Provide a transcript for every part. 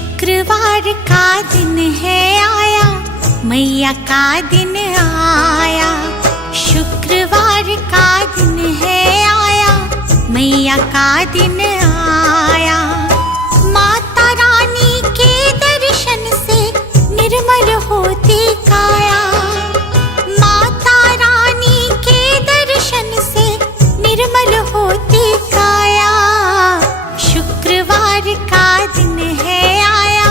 शुक्रवार का दिन है आया, मैया का दिन आया। शुक्रवार का दिन है आया, मैया का दिन आया। माता रानी के दर्शन से निर्मल होती काया। माता रानी के दर्शन से निर्मल होती काया। शुक्रवार का दिन है आया,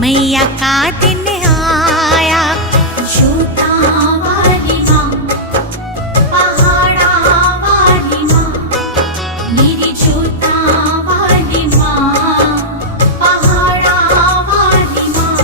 मैया का दिन आया। जोता वाली माँ, पहाड़ा वाली माँ, मेरी जोता वाली माँ, पहाड़ा वाली माँ।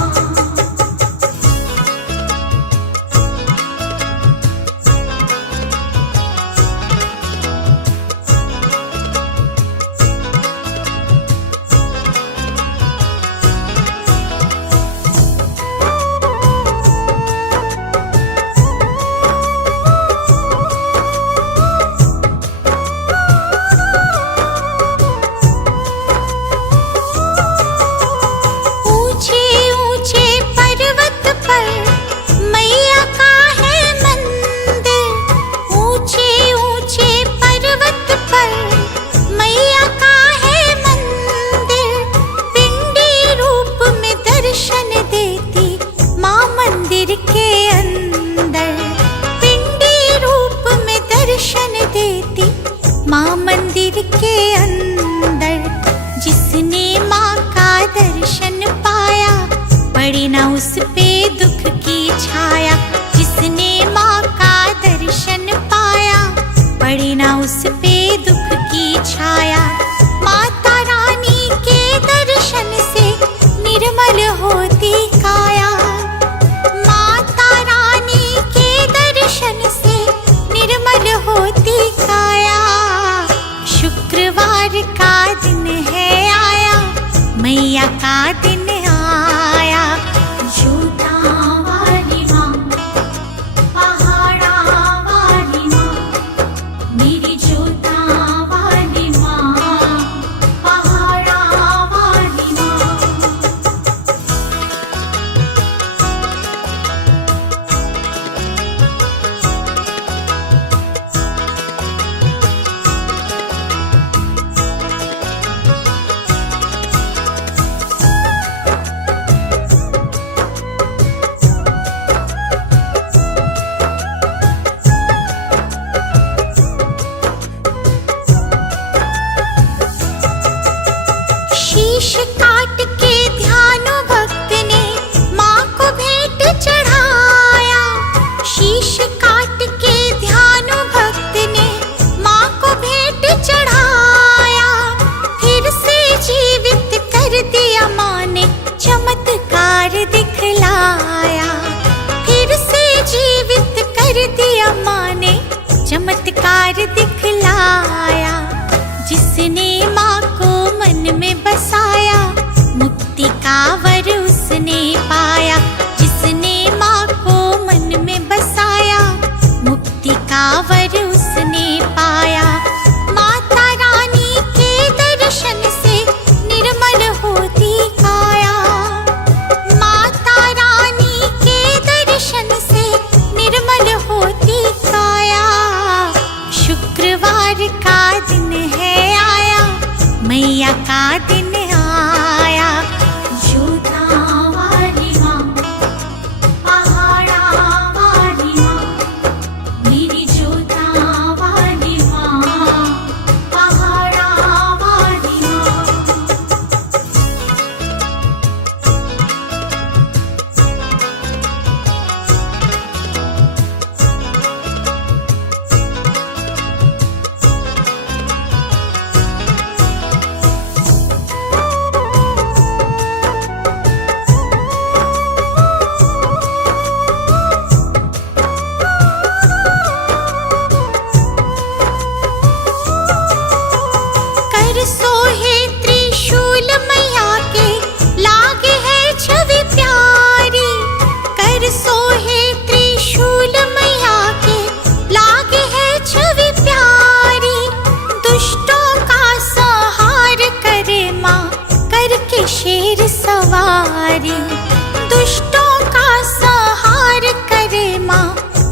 प्यारी, दुष्टों का संहार करे माँ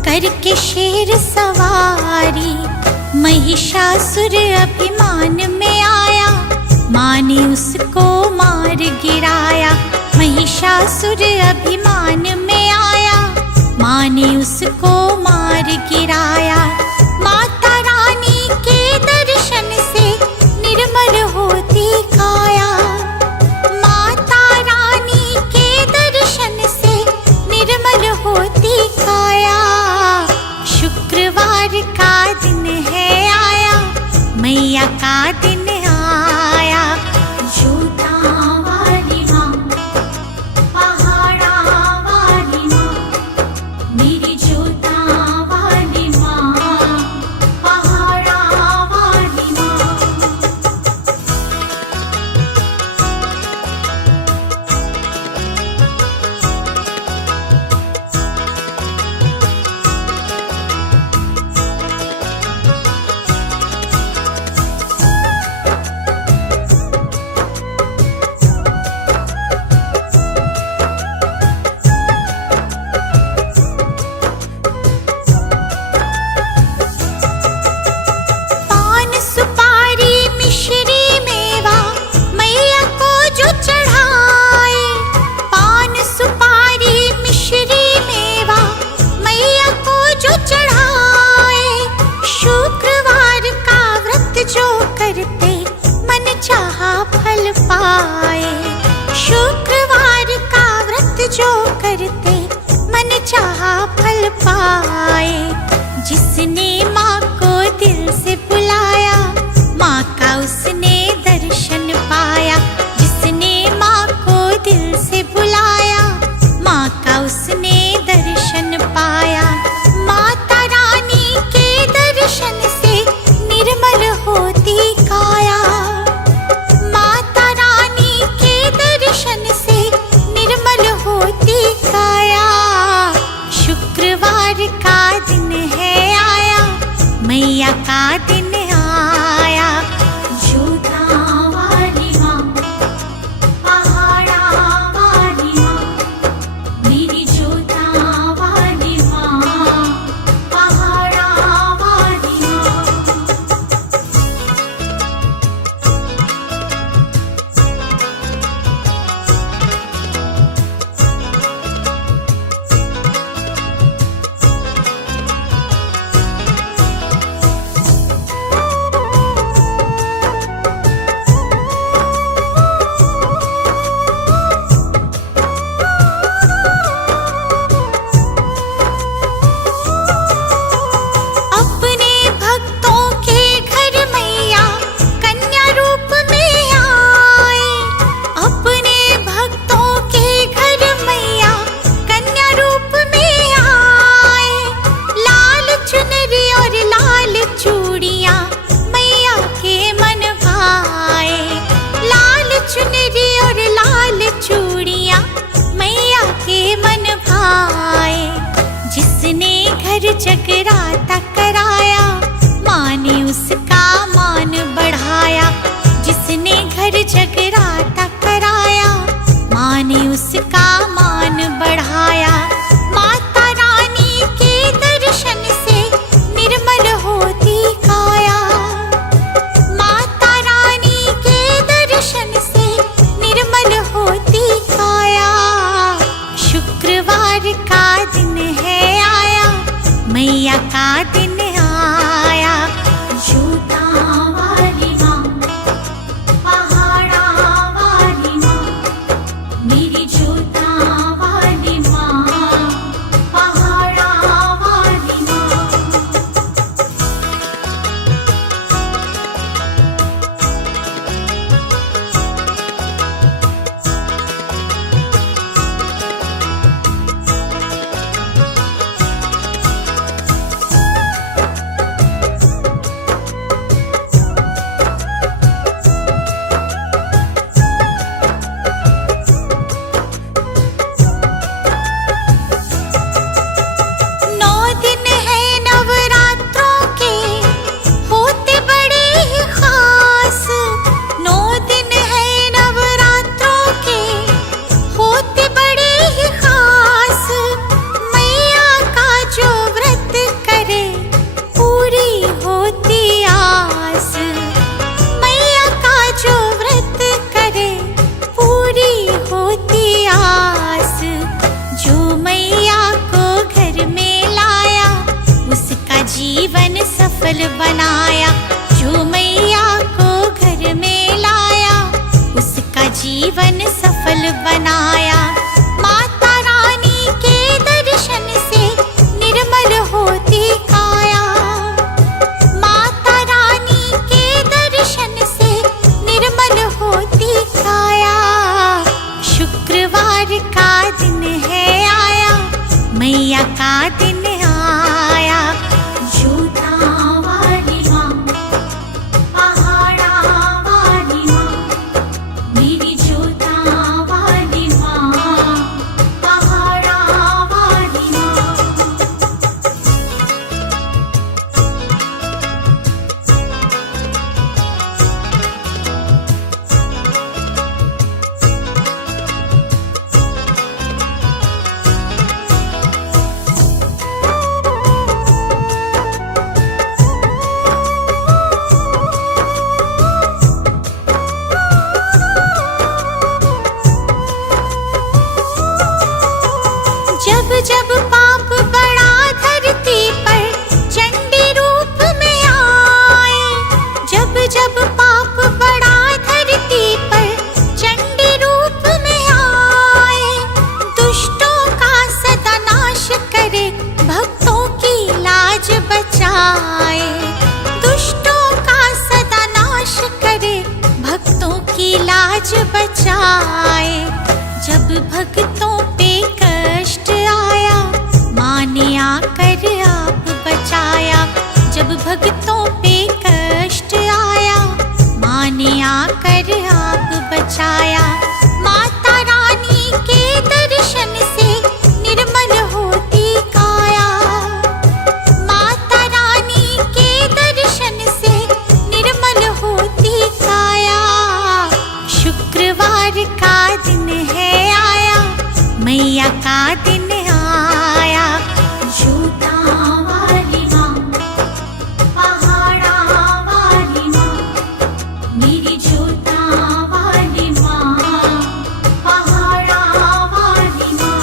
करके शेर सवारी। महिषासुर अभिमान में आया, माँ ने उसको मार गिराया। महिषासुर अभिमान में आया, माँ ने उसको मार गिराया। माता रानी के दर्शन से निर्मल होती काया। माता रानी के दर्शन से निर्मल होती काया। शुक्रवार का दिन है आया, मैया का दिन आया। जोता वाली माँ, पहाड़ा वाली माँ, मेरी जोता वाली माँ, पहाड़ा वाली माँ। पान सुपारी मिश्री मेवा मैया को जो चढ़ाए। पान सुपारी मिश्री मेवा मैया को जो चढ़ाए। शुक्रवार का व्रत जो करते मन चाहा फल पाए। शुक्रवार का व्रत जो करते मन चाहा फल पाए। जिसने माँ को दिल से बुलाया, माँ का उसने दर्शन पाया। जिसने माँ को दिल से बुलाया, माँ का उसने दर्शन पाया। माता रानी के दर्शन से निर्मल होती काया। माता रानी के दर्शन से निर्मल होती काया। शुक्रवार का दिन है आया, मैया का दिन आया। जोता वाली माँ, पहाड़ा वाली माँ, मेरी जोता वाली माँ, पहाड़ा वाली माँ। अपने भक्तों के घर मैया कन्या रूप में आए। अपने भक्तों के घर मैया कन्या रूप में आए। लाल चुनरी और लाल चूड़ियाँ मैया के मन भाए। लाल चुनरी और लाल चूड़ियाँ मैया के मन भाए। जिसने घर जगराता कराया, माँ ने उसका मान बढ़ाया। जिसने घर जगराता कराया, माँ ने उसका मान बढ़ाया। माता रानी के दर्शन से निर्मल होती काया। माता रानी के दर्शन से निर्मल होती काया। शुक्रवार का दिन है आया, मैया का दिन आया। जोता वाली माँ, पहाड़ा वाली माँ, मेरी जोता वाली माँ, पहाड़ा वाली माँ। सफल बनाया। माता रानी के दर्शन से निर्मल होती काया। माता रानी के दर्शन से निर्मल होती काया। शुक्रवार का दिन है आया, मैया का दिन आया। जोता वाली माँ, पहाड़ा वाली माँ, मेरी जोता वाली माँ, पहाड़ा वाली माँ। जब जब पाप बड़ा धरती पर चंडी रूप में आए, जब जब पाप बड़ा धरती पर चंडी रूप में आए, दुष्टों का सदा नाश करे, भक्तों की लाज बचाए। दुष्टों का सदा नाश करे, भक्तों की लाज बचाए। जब भक्तों पे कष्ट आया, माँ ने आकर आप बचाया। जब भक्तों पे कष्ट आया, माँ ने आकर आप बचाया। माता रानी के दर्शन से निर्मल होती काया। माता रानी के दर्शन से निर्मल होती काया। शुक्रवार का दिन है आया, मैया का दिन आया। जोता वाली माँ, पहाड़ा वाली माँ, मेरी जोता वाली माँ, पहाड़ा वाली माँ।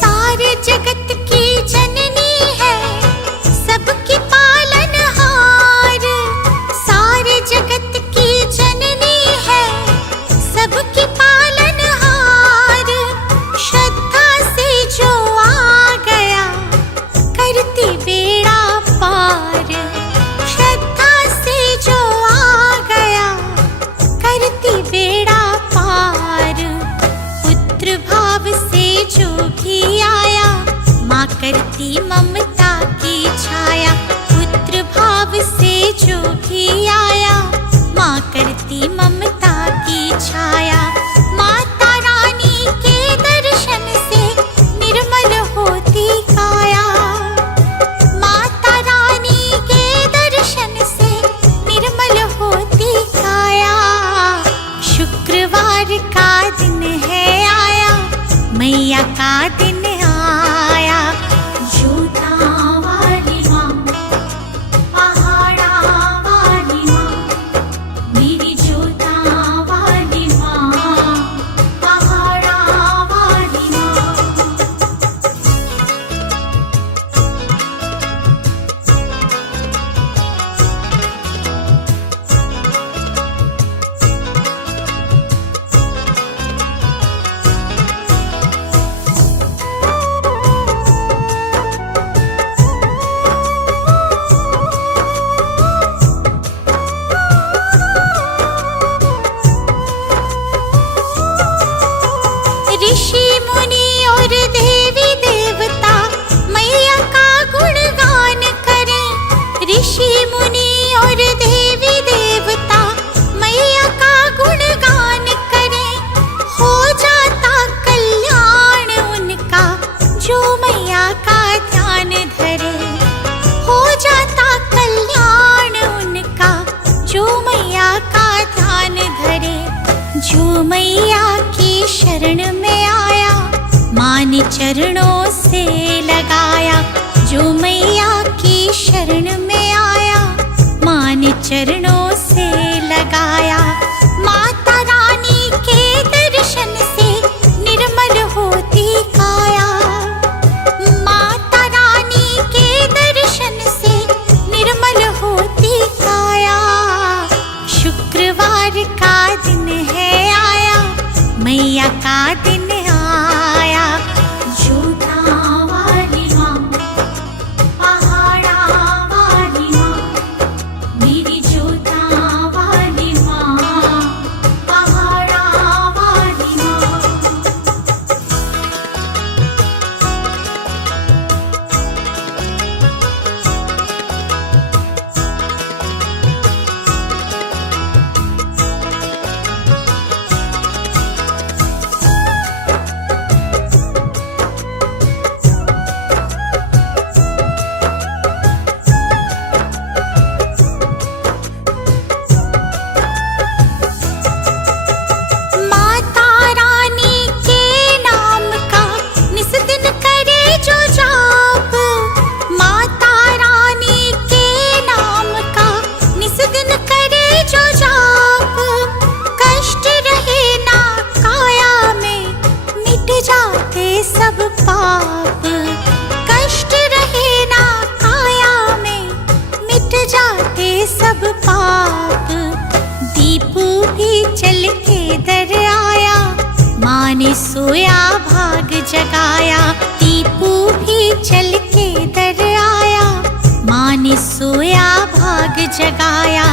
सारे जगत की जननी है, सबकी पालनहार। सारे जगत की जननी है, सबकी पालनहार। श्रद्धा से जो आ गया, करती बेड़ा पार। श्रद्धा से जो आ गया, करती बेड़ा पार। पुत्र भाव से जो भी आया, माँ करती ममता की छाया। पुत्र भाव से जो भी आया, माँ करती ममता की छाया। माता रानी के दर्शन से निर्मल होती काया। माता रानी के दर्शन से निर्मल होती काया। शुक्रवार का दिन है आया, मैया का दिन आया। जोता वाली माँ, पहाड़ा वाली माँ, माँ ने चरणों से लगाया, जो मैया की शरण में आया, माँ ने चरणों से लगाया। माता रानी के दर्शन से निर्मल होती काया, माता रानी के दर्शन से निर्मल होती काया। शुक्रवार का दिन है आया, मैया का दिन आया। जोधा वाली माँ, पहाड़ा वाली माँ, मेरी जोधा वाली माँ, पहाड़ा वाली माँ। माता रानी के नाम का निस दिन करे जो जाप, माता रानी के नाम का निस दिन करे जो जाप। कष्ट रहे ना काया में, मिट जाते सब पाप। कष्ट रहे ना काया में, मिट जाते सब पाप। दीपू भी चल के दर आया, माँ ने सोया भाग जगाया। दीपू भी चल के दर आया, माँ ने सोया भाग जगाया।